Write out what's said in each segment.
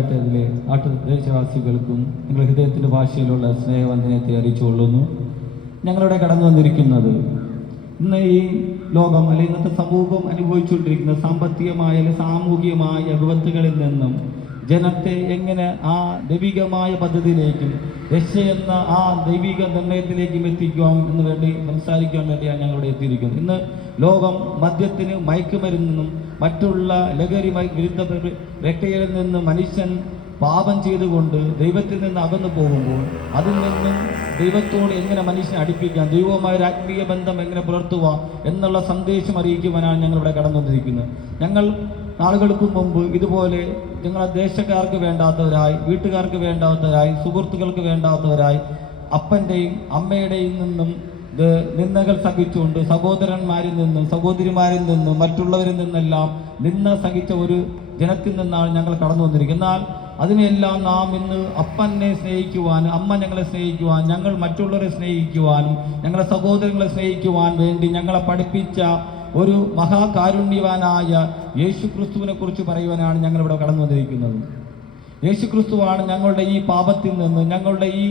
പാലാട്ടത്തിലെ ദേശവാസികൾക്കും നിങ്ങളുടെ ഹൃദയത്തിൻ്റെ ഭാഷയിലുള്ള സ്നേഹവന്ദനത്തെ അറിയിച്ചുകൊള്ളുന്നു. ഞങ്ങളുടെ കടന്നു വന്നിരിക്കുന്നത് ഇന്ന് ഈ ലോകം അല്ലെങ്കിൽ ഇന്നത്തെ സമൂഹം അനുഭവിച്ചുകൊണ്ടിരിക്കുന്ന സാമ്പത്തികമായ അല്ലെങ്കിൽ സാമൂഹികമായ വിപത്തുകളിൽ നിന്നും ജനത്തെ എങ്ങനെ ആ ദൈവികമായ പദ്ധതിയിലേക്കും രക്ഷയെന്ന ആ ദൈവിക നിർണയത്തിലേക്കും എത്തിക്കുവാൻ എന്ന് വേണ്ടി സംസാരിക്കാൻ വേണ്ടിയാണ് ഞങ്ങളിവിടെ എത്തിയിരിക്കുന്നത്. ഇന്ന് ലോകം മദ്യത്തിന്, മയക്കുമരുന്നിനും മറ്റുള്ള ലഹരി വിരുദ്ധ പ്രക്രിയയിൽ നിന്ന് മനുഷ്യൻ പാപം ചെയ്തുകൊണ്ട് ദൈവത്തിൽ നിന്ന് അകന്നു പോകുമ്പോൾ അതിൽ നിന്നും ദൈവത്തോട് എങ്ങനെ മനുഷ്യനെ അടുപ്പിക്കാം, ദൈവവുമായ ഒരു ആത്മീയ ബന്ധം എങ്ങനെ പുലർത്തുക എന്നുള്ള സന്ദേശം അറിയിക്കുവാനാണ് ഞങ്ങളിവിടെ കടന്നു വന്നിരിക്കുന്നത്. ഞങ്ങൾ നാളുകൾക്ക് മുമ്പ് ഇതുപോലെ ഞങ്ങളെ ദേശക്കാർക്ക് വേണ്ടാത്തവരായി, വീട്ടുകാർക്ക് വേണ്ടാത്തവരായി, സുഹൃത്തുക്കൾക്ക് വേണ്ടാത്തവരായി, അപ്പൻ്റെയും അമ്മയുടെയും നിന്നും നിന്ദകൾ സഹിച്ചുകൊണ്ട് സഹോദരന്മാരിൽ നിന്നും സഹോദരിമാരിൽ നിന്നും മറ്റുള്ളവരിൽ നിന്നെല്ലാം നിന്ന സഹിച്ച ഒരു ജനത്തിൽ നിന്നാണ് ഞങ്ങൾ കടന്നു വന്നിരിക്കുന്നത്. എന്നാൽ അതിനെല്ലാം നാം ഇന്ന് അപ്പനെ സ്നേഹിക്കുവാനും അമ്മ ഞങ്ങളെ സ്നേഹിക്കുവാൻ, ഞങ്ങൾ മറ്റുള്ളവരെ സ്നേഹിക്കുവാനും ഞങ്ങളെ സഹോദരങ്ങളെ സ്നേഹിക്കുവാൻ വേണ്ടി ഞങ്ങളെ പഠിപ്പിച്ച ഒരു മഹാകാരുണ്യവാനായ യേശുക്രിസ്തുവിനെ കുറിച്ച് പറയുവാനാണ് ഞങ്ങളിവിടെ കടന്നു വന്നിരിക്കുന്നത്. യേശുക്രിസ്തുവാണ് ഞങ്ങളുടെ ഈ പാപത്തിൽ നിന്ന്, ഞങ്ങളുടെ ഈ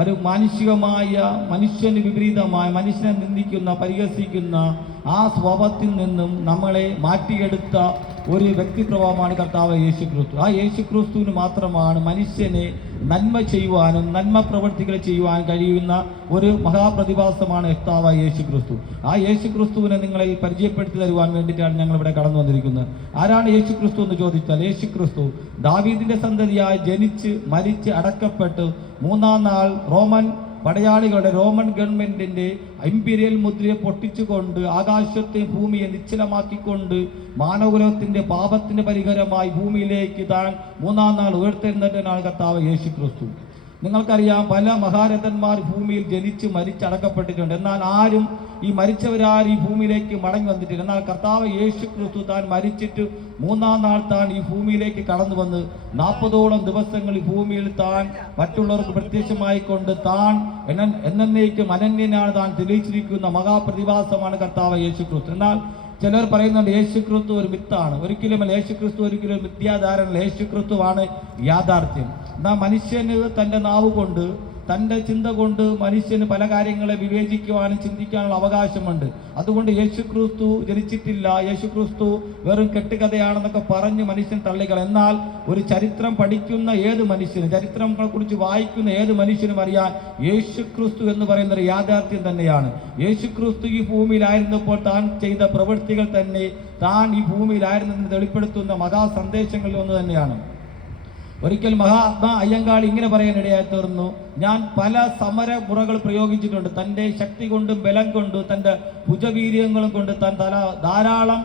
ഒരു മാനുഷികമായ മനുഷ്യന് വിപരീതമായ മനുഷ്യനെ നിന്ദിക്കുന്ന പരിഹസിക്കുന്ന ആ സ്വഭാവത്തിൽ നിന്നും നമ്മളെ മാറ്റിയെടുത്ത ഒരു വ്യക്തിപ്രഭാവമാണ് കർത്താവ് യേശുക്രിസ്തു. ആ യേശുക്രിസ്തുവിന് മാത്രമാണ് മനുഷ്യനെ നന്മ ചെയ്യുവാനും നന്മ പ്രവൃത്തികൾ ചെയ്യുവാൻ കഴിയുന്ന ഒരു മഹാപ്രതിഭാസമാണ് കർത്താവ് യേശുക്രിസ്തു. ആ യേശുക്രിസ്തുവിനെ നിങ്ങളെ പരിചയപ്പെടുത്തി തരുവാൻ വേണ്ടിയിട്ടാണ് ഞങ്ങൾ ഇവിടെ കടന്നു വന്നിരിക്കുന്നത്. ആരാണ് യേശുക്രിസ്തു എന്ന് ചോദിച്ചാൽ, യേശുക്രിസ്തു ദാവീദിന്റെ സന്തതിയായി ജനിച്ച് മരിച്ച് അടക്കപ്പെട്ട് മൂന്നാം നാൾ റോമൻ പടയാളികളുടെ റോമൻ ഗവൺമെന്റിന്റെ ഇംപീരിയൽ മുദ്രയെ പൊട്ടിച്ചുകൊണ്ട് ആകാശത്തെ ഭൂമിയെ നിശ്ചലമാക്കിക്കൊണ്ട് മാനവകുലത്തിന്റെ പാപത്തിന്റെ പരിഹാരമായി ഭൂമിയിലേക്ക് താൻ മൂന്നാം നാൾ ഉയർത്തെഴുന്നേറ്റനാണ് കർത്താവ് യേശുക്രിസ്തു. നിങ്ങൾക്കറിയാം, പല മഹാരഥന്മാർ ഭൂമിയിൽ ജനിച്ച് മരിച്ചടക്കപ്പെട്ടിട്ടുണ്ട്. എന്നാൽ ആരും ഈ മരിച്ചവരാരും ഈ ഭൂമിയിലേക്ക് മടങ്ങി വന്നിട്ടില്ല. എന്നാൽ കർത്താവ് യേശുക്രിസ്തു താൻ മരിച്ചിട്ട് മൂന്നാം നാൾ താൻ ഈ ഭൂമിയിലേക്ക് കടന്നു വന്ന് 40ഓളം ദിവസങ്ങൾ ഈ ഭൂമിയിൽ താൻ മറ്റുള്ളവർക്ക് പ്രത്യക്ഷമായിക്കൊണ്ട് താൻ എന്നേക്കും അനന്യനാണ് താൻ തെളിയിച്ചിരിക്കുന്ന മഹാപ്രതിഭാസമാണ് കർത്താവ് യേശുക്രിസ്തു. എന്നാൽ ചിലർ പറയുന്നുണ്ട് യേശുക്രിസ്തു ഒരു മിത്താണ്. ഒരിക്കലുമല്ല, യേശുക്രിസ്തു ഒരിക്കലും മിഥ്യാധാരണ. യേശുക്രിസ്തുവാണ് യാഥാർത്ഥ്യം. എന്നാൽ മനുഷ്യന് തൻ്റെ നാവ് കൊണ്ട് തൻ്റെ ചിന്ത കൊണ്ട് മനുഷ്യന് പല കാര്യങ്ങളെ വിവേചിക്കുവാനും ചിന്തിക്കാനുള്ള അവകാശമുണ്ട്. അതുകൊണ്ട് യേശുക്രിസ്തു ജനിച്ചിട്ടില്ല, യേശുക്രിസ്തു വെറും കെട്ടുകഥയാണെന്നൊക്കെ പറഞ്ഞ് മനുഷ്യൻ തള്ളിക്കളയും. എന്നാൽ ഒരു ചരിത്രം പഠിക്കുന്ന ഏത് മനുഷ്യനും, ചരിത്രങ്ങളെ കുറിച്ച് വായിക്കുന്ന ഏത് മനുഷ്യനും അറിയാൻ യേശുക്രിസ്തു എന്ന് പറയുന്ന ഒരു യാഥാർത്ഥ്യം തന്നെയാണ്. യേശുക്രിസ്തു ഈ ഭൂമിയിലായിരുന്നപ്പോൾ താൻ ചെയ്ത പ്രവൃത്തികൾ തന്നെ താൻ ഈ ഭൂമിയിലായിരുന്നെന്ന് വെളിപ്പെടുത്തുന്ന മഹാസന്ദേശങ്ങളിൽ ഒന്ന് തന്നെയാണ്. ഒരിക്കൽ മഹാത്മാ അയ്യങ്കാളി ഇങ്ങനെ പറയാനിടയായി തീർന്നു, ഞാൻ പല സമര മുറകൾ പ്രയോഗിച്ചിട്ടുണ്ട്. തൻ്റെ ശക്തി കൊണ്ടും ബലം കൊണ്ടും തൻ്റെ ഭുജവീര്യങ്ങളും കൊണ്ട് ധാരാളം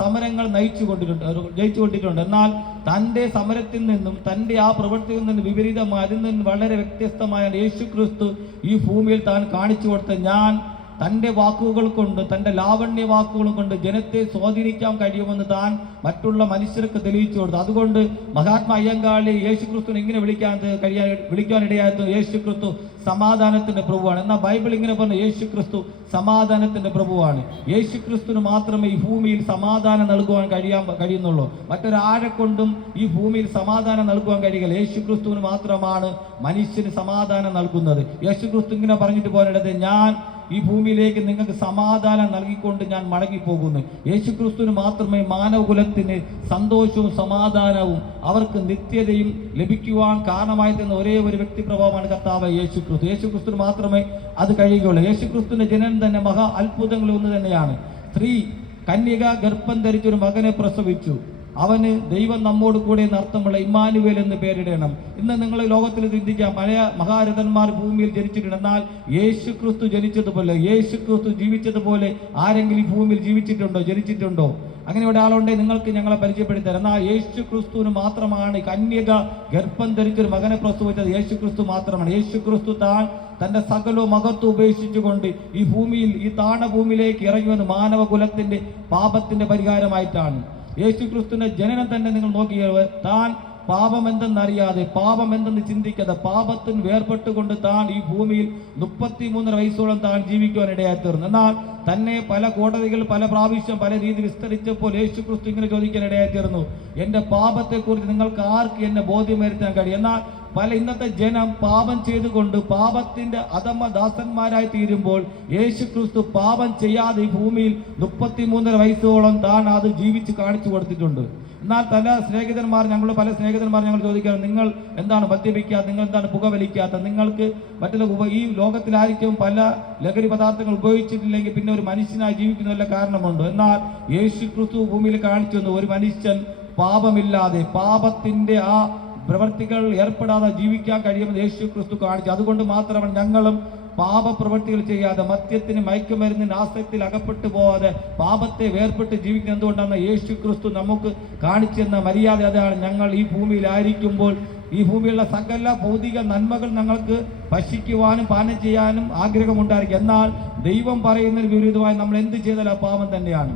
സമരങ്ങൾ ജയിച്ചുകൊണ്ടിട്ടുണ്ട്. എന്നാൽ തൻ്റെ സമരത്തിൽ നിന്നും തൻ്റെ ആ പ്രവൃത്തിയിൽ നിന്ന് വിപരീതമായി അതിൽ നിന്ന് വളരെ വ്യത്യസ്തമായ യേശുക്രിസ്തു ഈ ഭൂമിയിൽ താൻ കാണിച്ചു കൊടുത്ത ഞാൻ തൻ്റെ വാക്കുകൾ കൊണ്ട് തൻ്റെ ലാവണ്യ വാക്കുകൾ കൊണ്ട് ജനത്തെ സ്വാധീനിക്കാൻ കഴിയുമെന്ന് താൻ മറ്റുള്ള മനുഷ്യർക്ക് തെളിയിച്ചു കൊടുത്തു. അതുകൊണ്ട് മഹാത്മാ അയ്യങ്കാളി യേശുക്രിസ്തുവിനെ ഇങ്ങനെ വിളിക്കാനിടയായിരുന്നു, യേശുക്രിസ്തു സമാധാനത്തിന്റെ പ്രഭുവാണ്. എന്നാൽ ബൈബിൾ ഇങ്ങനെ പറഞ്ഞു, യേശുക്രിസ്തു സമാധാനത്തിന്റെ പ്രഭുവാണ്. യേശുക്രിസ്തുവിന് മാത്രമേ ഈ ഭൂമിയിൽ സമാധാനം നൽകുവാൻ കഴിയുന്നുള്ളൂ. മറ്റൊരാരെ കൊണ്ടും ഈ ഭൂമിയിൽ സമാധാനം നൽകുവാൻ കഴിയില്ല. യേശുക്രിസ്തുവിന് മാത്രമാണ് മനുഷ്യന് സമാധാനം നൽകുന്നത്. യേശുക്രിസ്തു ഇങ്ങനെ പറഞ്ഞിട്ട് പോകാനിടത്, ഞാൻ ഈ ഭൂമിയിലേക്ക് നിങ്ങൾക്ക് സമാധാനം നൽകിക്കൊണ്ട് ഞാൻ മടങ്ങിപ്പോകുന്നു. യേശുക്രിസ്തുവിന് മാത്രമേ മാനവകുലത്തിന് സന്തോഷവും സമാധാനവും അവർക്ക് നിത്യതയും ലഭിക്കുവാൻ കാരണമായി തന്ന ഒരേ ഒരു വ്യക്തിപ്രഭാവമാണ് കർത്താവ് യേശുക്രിസ്തു. യേശുക്രിസ്തുവിന് മാത്രമേ അത് കഴിയുകയുള്ളൂ. യേശുക്രിസ്തുവിന്റെ ജനനം തന്നെ മഹാ അത്ഭുതങ്ങളിൽ ഒന്ന് തന്നെയാണ്. സ്ത്രീ കന്യക ഗർഭം ധരിച്ചൊരു മകനെ പ്രസവിച്ചു. അവന് ദൈവം നമ്മോട് കൂടെ എന്നർത്ഥമുള്ള ഇമ്മാനുവേൽ എന്ന് പേരിടണം. ഇന്ന് നിങ്ങൾ ലോകത്തിൽ ചിന്തിക്കാം, പഴയ മഹാരഥന്മാർ ഭൂമിയിൽ ജനിച്ചിട്ടുണ്ട്. എന്നാൽ യേശുക്രിസ്തു ജനിച്ചതുപോലെ, യേശുക്രിസ്തു ജീവിച്ചതുപോലെ ആരെങ്കിലും ഈ ഭൂമിയിൽ ജനിച്ചിട്ടുണ്ടോ? അങ്ങനെ ഒരാളുണ്ടെങ്കിൽ നിങ്ങൾക്ക് ഞങ്ങളെ പരിചയപ്പെടുത്തരാം. എന്നാൽ യേശുക്രിസ്തുവിന് മാത്രമാണ് കന്യക ഗർഭം ധരിച്ചൊരു മകനെ പ്രസവിച്ചത്. യേശുക്രിസ്തു മാത്രമാണ്. യേശുക്രിസ്തു തന്റെ സകല മഹത്വം ഉപേക്ഷിച്ചുകൊണ്ട് ഈ ഭൂമിയിൽ ഈ താണഭൂമിയിലേക്ക് ഇറങ്ങി വന്ന് മാനവകുലത്തിന്റെ പാപത്തിന്റെ പരിഹാരമായിട്ടാണ്. യേശുക്രിസ്തുവിന്റെ ജനനം തന്നെ നിങ്ങൾ നോക്കിയാൽ താൻ പാപം എന്തെന്നറിയാതെ, പാപം എന്തെന്ന് ചിന്തിക്കാതെ, പാപത്തിന് വേർപെട്ടുകൊണ്ട് താൻ ഈ ഭൂമിയിൽ 33 വയസ്സോളം താൻ ജീവിക്കുവാൻ ഇടയായി തീർന്നു. എന്നാൽ തന്നെ പല കോടതികൾ പല പ്രാവശ്യം പല രീതി വിസ്തരിച്ചപ്പോൾ യേശു ക്രിസ്തു ഇങ്ങനെ ചോദിക്കാൻ ഇടയായി തീർന്നു, എൻ്റെ പാപത്തെക്കുറിച്ച് നിങ്ങൾക്ക് ആർക്ക് എന്നെ ബോധ്യം വരുത്താൻ കഴിയും? എന്നാൽ ഇന്നത്തെ ജനം പാപം ചെയ്തുകൊണ്ട് പാപത്തിന്റെ അധമ ദാസന്മാരായി തീരുമ്പോൾ യേശു ക്രിസ്തു പാപം ചെയ്യാതെ ഈ ഭൂമിയിൽ 33 വയസ്സോളം താൻ അത് ജീവിച്ച് കാണിച്ചു കൊടുത്തിട്ടുണ്ട്. എന്നാൽ പല സ്നേഹിതന്മാർ ഞങ്ങൾ ചോദിക്കാറ്, നിങ്ങൾ എന്താണ് മദ്യപിക്കാത്ത, നിങ്ങൾ എന്താണ് പുകവലിക്കാത്ത, നിങ്ങൾക്ക് മറ്റുള്ള ഈ ലോകത്തിലായിരിക്കും പല ലഹരി പദാർത്ഥങ്ങൾ ഉപയോഗിച്ചിട്ടില്ലെങ്കിൽ പിന്നെ ഒരു മനുഷ്യനായി ജീവിക്കുന്ന വല്ല കാരണമുണ്ടോ? എന്നാൽ യേശു ക്രിസ്തു ഭൂമിയിൽ കാണിച്ചു തന്നു, ഒരു മനുഷ്യൻ പാപമില്ലാതെ പാപത്തിന്റെ ആ പ്രവൃത്തികൾ ഏർപ്പെടാതെ ജീവിക്കാൻ കഴിയുമെന്ന് യേശു ക്രിസ്തു കാണിച്ചു. അതുകൊണ്ട് മാത്രമാണ് ഞങ്ങളും പാപപ്രവൃത്തികൾ ചെയ്യാതെ, മദ്യത്തിന് മയക്കുമരുന്നിന് ആസക്തിയിൽ അകപ്പെട്ടു പോവാതെ പാപത്തെ വേർപെട്ട് ജീവിക്കുന്നത് എന്തുകൊണ്ടാണ്? യേശു ക്രിസ്തു നമുക്ക് കാണിച്ചു തന്ന മര്യാദ അതാണ്. ഞങ്ങൾ ഈ ഭൂമിയിലായിരിക്കുമ്പോൾ ഈ ഭൂമിയിലുള്ള സകല ഭൗതിക നന്മകൾ ഞങ്ങൾക്ക് ഭക്ഷിക്കുവാനും പാനം ചെയ്യാനും ആഗ്രഹമുണ്ടായിരിക്കും. എന്നാൽ ദൈവം പറയുന്നതിന് വിപരീതമായി നമ്മൾ എന്ത് ചെയ്താൽ ആ പാപം തന്നെയാണ്.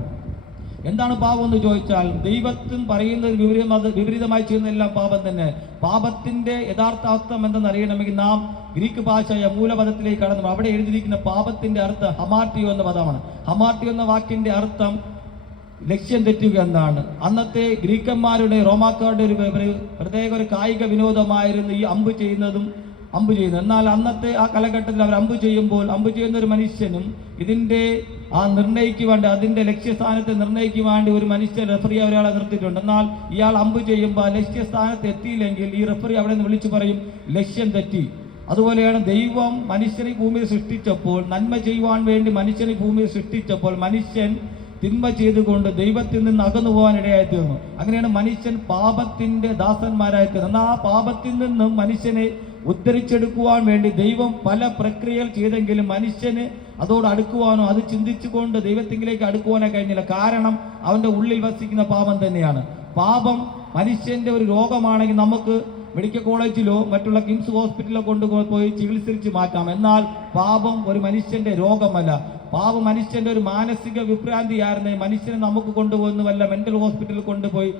എന്താണ് പാപം എന്ന് ചോദിച്ചാൽ, ദൈവത്തിന് പറയുന്നത് വിപരീതമായി ചെയ്യുന്നതെല്ലാം പാപം തന്നെ. പാപത്തിന്റെ യഥാർത്ഥ അർത്ഥം എന്തെന്നറിയണമെങ്കിൽ നാം ഗ്രീക്ക് ഭാഷയായ മൂലപദത്തിലേക്ക് കടന്നു. അവിടെ എഴുതിയിരിക്കുന്ന പാപത്തിന്റെ അർത്ഥം ഹമാർട്ടിയോ എന്ന പദമാണ്. ഹമാർട്ടിയോ എന്ന വാക്കിന്റെ അർത്ഥം ലക്ഷ്യം തെറ്റുക എന്നാണ്. അന്നത്തെ ഗ്രീക്കന്മാരുടെ റോമാക്കാരുടെ ഒരു പ്രത്യേക ഒരു കായിക വിനോദമായിരുന്നു ഈ അമ്പ് ചെയ്യുന്നത്. എന്നാൽ അന്നത്തെ ആ കാലഘട്ടത്തിൽ അവർ അമ്പ് ചെയ്യുന്ന ഒരു മനുഷ്യനും ഇതിന്റെ ആ നിർണ്ണയിക്കുവാണ്ട്, അതിന്റെ ലക്ഷ്യസ്ഥാനത്തെ നിർണ്ണയിക്കുവാണ്ട് ഒരു മനുഷ്യൻ റെഫറി ഒരാളെ നിർത്തിയിട്ടുണ്ട്. എന്നാൽ ഇയാൾ അമ്പ് ചെയ്യുമ്പോൾ ലക്ഷ്യസ്ഥാനത്ത് എത്തിയില്ലെങ്കിൽ ഈ റെഫറി അവിടെ നിന്ന് വിളിച്ചു പറയും, ലക്ഷ്യം തെറ്റി. അതുപോലെയാണ് ദൈവം മനുഷ്യനെ ഭൂമിയിൽ സൃഷ്ടിച്ചപ്പോൾ, നന്മ ചെയ്യുവാൻ വേണ്ടി മനുഷ്യനെ ഭൂമിയിൽ സൃഷ്ടിച്ചപ്പോൾ മനുഷ്യൻ തിന്മ ചെയ്തുകൊണ്ട് ദൈവത്തിൽ നിന്ന് അകന്നു പോകാൻ ഇടയായി തീർന്നു. അങ്ങനെയാണ് മനുഷ്യൻ പാപത്തിന്റെ ദാസന്മാരായി തീർന്നത്. എന്നാൽ ആ പാപത്തിൽ നിന്നും മനുഷ്യനെ ഉദ്ധരിച്ചെടുക്കുവാൻ വേണ്ടി ദൈവം പല പ്രക്രിയകൾ ചെയ്തെങ്കിലും മനുഷ്യന് അതോട് അടുക്കുവാനോ അത് ചിന്തിച്ചുകൊണ്ട് ദൈവത്തിലേക്ക് അടുക്കുവാനോ കഴിഞ്ഞില്ല. കാരണം അവന്റെ ഉള്ളിൽ വസിക്കുന്ന പാപം തന്നെയാണ്. പാപം മനുഷ്യന്റെ ഒരു രോഗമാണെങ്കിൽ നമുക്ക് മെഡിക്കൽ കോളേജിലോ മറ്റുള്ള കിംസ് ഹോസ്പിറ്റലിലോ കൊണ്ടുപോയി ചികിത്സിച്ച് മാറ്റാം. എന്നാൽ പാപം ഒരു മനുഷ്യന്റെ രോഗമല്ല. പാപം മനുഷ്യന്റെ ഒരു മാനസിക വിഭ്രാന്തിയായിരുന്നേ മനുഷ്യനെ നമുക്ക് കൊണ്ടുപോകുന്ന വല്ല മെന്റൽ ഹോസ്പിറ്റലിൽ കൊണ്ടുപോയി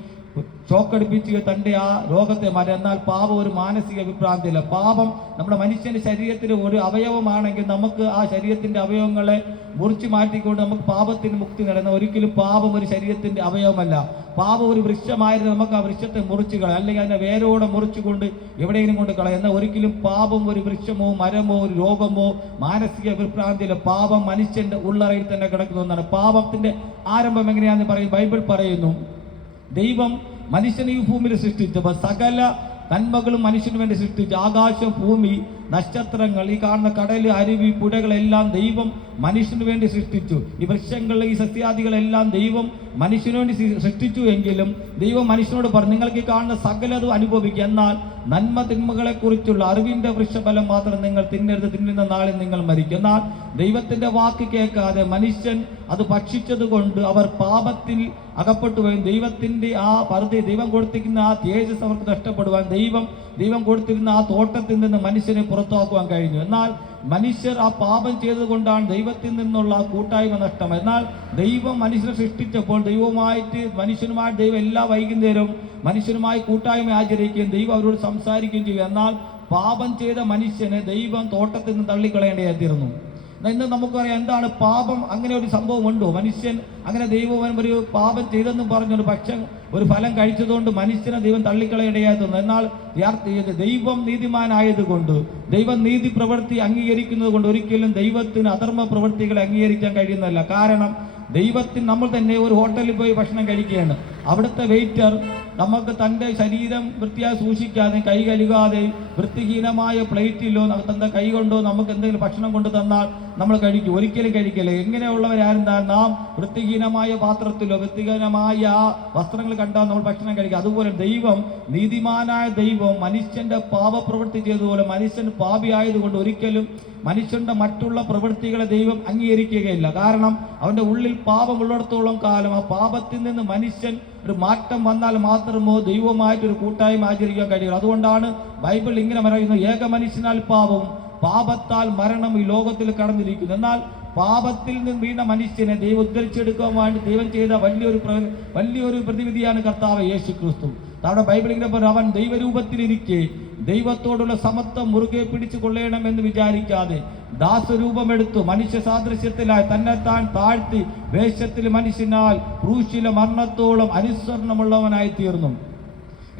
ഷോക്കടിപ്പിച്ച് തൻ്റെ ആ രോഗത്തെ മാറ്റാം. എന്നാൽ പാപം ഒരു മാനസിക വിഭ്രാന്തിയല്ല. പാപം നമ്മുടെ മനുഷ്യന്റെ ശരീരത്തിലെ ഒരു അവയവമാണെങ്കിൽ നമുക്ക് ആ ശരീരത്തിന്റെ അവയവങ്ങളെ മുറിച്ചു മാറ്റിക്കൊണ്ട് നമുക്ക് പാപത്തിന് മുക്തി നേടുന്ന. ഒരിക്കലും പാപം ഒരു ശരീരത്തിന്റെ അവയവമല്ല. പാപം ഒരു വൃക്ഷമായിരുന്നു, നമുക്ക് ആ വൃക്ഷത്തെ മുറിച്ചു കളയാം, അല്ലെങ്കിൽ അതിനെ വേരോടെ മുറിച്ചുകൊണ്ട് എവിടെയെങ്കിലും കൊണ്ട് കളയാം. എന്നാൽ ഒരിക്കലും പാപം ഒരു വൃക്ഷമോ മരമോ ഒരു രോഗമോ മാനസിക വിഭ്രാന്തിയില്ല. പാപം മനുഷ്യന്റെ ഉള്ളറയിൽ തന്നെ കിടക്കുന്ന ഒന്നാണ്. പാപത്തിന്റെ ആരംഭം എങ്ങനെയാണെന്ന് പറയും ബൈബിൾ പറയുന്നു. ദൈവം മനുഷ്യനെ ഈ ഭൂമിയിൽ സൃഷ്ടിച്ചപ്പോൾ സകല നന്മകളും മനുഷ്യന് വേണ്ടി സൃഷ്ടിച്ചു. ആകാശം, ഭൂമി, നക്ഷത്രങ്ങൾ, ഈ കാണുന്ന കടല്, അരുവി, പുഴകളെല്ലാം ദൈവം മനുഷ്യന് വേണ്ടി സൃഷ്ടിച്ചു. ഈ വൃക്ഷങ്ങൾ, ഈ സസ്യാദികളെല്ലാം ദൈവം മനുഷ്യന് വേണ്ടി സൃഷ്ടിച്ചു. എങ്കിലും ദൈവം മനുഷ്യനോട് പറഞ്ഞു, നിങ്ങൾക്ക് ഈ കാണുന്ന സകലതും അനുഭവിക്കുക, എന്നാൽ നന്മ തിന്മകളെ കുറിച്ചുള്ള അറിവിന്റെ വൃക്ഷഫലം മാത്രം നിങ്ങൾ തിന്നരുത്, തിന്നുന്ന നാളിൽ നിങ്ങൾ മരിക്കും. എന്നാൽ ദൈവത്തിന്റെ വാക്ക് കേൾക്കാതെ മനുഷ്യൻ അത് ഭക്ഷിച്ചത് കൊണ്ട് അവർ പാപത്തിൽ അകപ്പെട്ടു പോയി. ദൈവത്തിന്റെ ആ പറുതി, ദൈവം കൊടുത്തിരിക്കുന്ന ആ തേജസ് അവർക്ക് നഷ്ടപ്പെടുവാൻ ദൈവം കൊടുത്തിരുന്ന ആ തോട്ടത്തിൽ നിന്ന് മനുഷ്യനെ പുറത്താക്കുവാൻ കഴിഞ്ഞു. എന്നാൽ മനുഷ്യർ ആ പാപം ചെയ്തുകൊണ്ടാണ് ദൈവത്തിൽ നിന്നുള്ള കൂട്ടായ്മ നഷ്ടം. എന്നാൽ ദൈവം മനുഷ്യനെ സൃഷ്ടിച്ചപ്പോൾ മനുഷ്യനുമായിട്ട് ദൈവം എല്ലാ വൈകുന്നേരവും മനുഷ്യനുമായി കൂട്ടായ്മ ആചരിക്കുകയും ദൈവം അവരോട് സംസാരിക്കുകയും ചെയ്യും. എന്നാൽ പാപം ചെയ്ത മനുഷ്യനെ ദൈവം തോട്ടത്തിൽ നിന്ന് തള്ളിക്കളയേണ്ടതായിരുന്നു. ഇന്ന് നമുക്കറിയാം എന്താണ് പാപം. അങ്ങനെ ഒരു സംഭവം ഉണ്ടോ? മനുഷ്യൻ അങ്ങനെ ദൈവം ഒരു പാപം ചെയ്തെന്നും പറഞ്ഞൊരു പക്ഷം ഒരു ഫലം കഴിച്ചതുകൊണ്ട് മനുഷ്യനെ ദൈവം തള്ളിക്കളയിടയായിരുന്നു. എന്നാൽ ദൈവം നീതിമാനായതുകൊണ്ട്, ദൈവം നീതി പ്രവൃത്തി അംഗീകരിക്കുന്നത് കൊണ്ട് ഒരിക്കലും ദൈവത്തിന് അധർമ്മ പ്രവൃത്തികളെ അംഗീകരിക്കാൻ കഴിയുന്നതല്ല. കാരണം ദൈവത്തിന് നമ്മൾ തന്നെ ഒരു ഹോട്ടലിൽ പോയി ഭക്ഷണം കഴിക്കുകയാണ്. അവിടുത്തെ വെയിറ്റർ നമുക്ക് തൻ്റെ ശരീരം വൃത്തിയായി സൂക്ഷിക്കാതെ, കൈ കഴുകാതെ, വൃത്തിഹീനമായ പ്ലേറ്റിലോ തന്റെ കൈ കൊണ്ടോ നമുക്ക് എന്തെങ്കിലും ഭക്ഷണം കൊണ്ട് തന്നാൽ നമ്മൾ കഴിക്കും? ഒരിക്കലും കഴിക്കില്ല. എങ്ങനെയുള്ളവരായിരുന്നാൽ നാം വൃത്തിഹീനമായ പാത്രത്തിലോ വൃത്തിഹീനമായ ആ വസ്ത്രങ്ങൾ കണ്ടാൽ നമ്മൾ ഭക്ഷണം കഴിക്കുക. അതുപോലെ ദൈവം, നീതിമാനായ ദൈവം മനുഷ്യന്റെ പാപപ്രവൃത്തി ചെയ്തതുപോലെ മനുഷ്യൻ പാപിയായതുകൊണ്ട് ഒരിക്കലും മനുഷ്യന്റെ മറ്റുള്ള പ്രവൃത്തികളെ ദൈവം അംഗീകരിക്കുകയില്ല. കാരണം അവന്റെ ഉള്ളിൽ പാപമുള്ളിടത്തോളം കാലം ആ പാപത്തിൽ നിന്ന് മനുഷ്യൻ ഒരു മാറ്റം വന്നാൽ മാത്രമോ ദൈവമായിട്ടൊരു കൂട്ടായ്മ ആചരിക്കാൻ കഴിയുള്ളൂ. അതുകൊണ്ടാണ് ബൈബിൾ ഇങ്ങനെ പറയുന്നത്, ഏക മനുഷ്യനാൽ പാപവും പാപത്താൽ മരണം ഈ ലോകത്തിൽ കടന്നിരിക്കുന്നു. എന്നാൽ പാപത്തിൽ നിന്ന് വീണ മനുഷ്യനെ ദൈവം ഉദ്ധരിച്ചെടുക്കാൻ വേണ്ടി ദൈവം ചെയ്ത വലിയൊരു പ്രതിവിധിയാണ് കർത്താവ് യേശു ക്രിസ്തു. അവിടെ ബൈബിൾ ഇങ്ങനെ പറഞ്ഞു, അവൻ ദൈവരൂപത്തിലിരിക്കെ ദൈവത്തോടുള്ള സമത്വം മുറുകെ പിടിച്ചു കൊള്ളണമെന്ന് വിചാരിക്കാതെ ദാസരൂപമെടുത്തു മനുഷ്യ സാദൃശ്യത്തിലായി തന്നെത്താൻ താഴ്ത്തി വേഷത്തിൽ മനുഷ്യനാൽ ക്രൂശിലെ മരണത്തോളം അനുസരണമുള്ളവനായി തീർന്നു.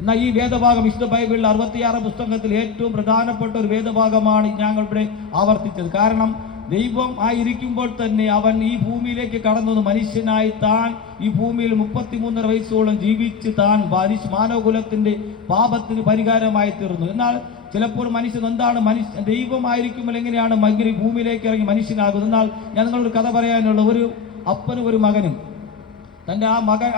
എന്നാൽ ഈ വേദഭാഗം വിശുദ്ധ ബൈബിളിൽ 66 പുസ്തകത്തിൽ ഏറ്റവും പ്രധാനപ്പെട്ട ഒരു വേദഭാഗമാണ് ഞങ്ങളിവിടെ ആവർത്തിച്ചത്. കാരണം ദൈവം ആയിരിക്കുമ്പോൾ തന്നെ അവൻ ഈ ഭൂമിയിലേക്ക് കടന്നു വന്ന് മനുഷ്യനായി താൻ ഈ ഭൂമിയിൽ 33 വയസ്സോളം ജീവിച്ച് താൻ മാനവകുലത്തിന്റെ പാപത്തിന് പരിഹാരമായി തീർന്നു. എന്നാൽ ചിലപ്പോൾ മനുഷ്യൻ എന്താണ് ദൈവമായിരിക്കുമ്പോൾ എങ്ങനെയാണ് ഈ ഭൂമിയിലേക്ക് ഇറങ്ങി മനുഷ്യനാകുന്നത്? എന്നാൽ ഞാൻ നിങ്ങളൊരു കഥ പറയാനുള്ള, ഒരു അപ്പനും ഒരു മകനും. തൻ്റെ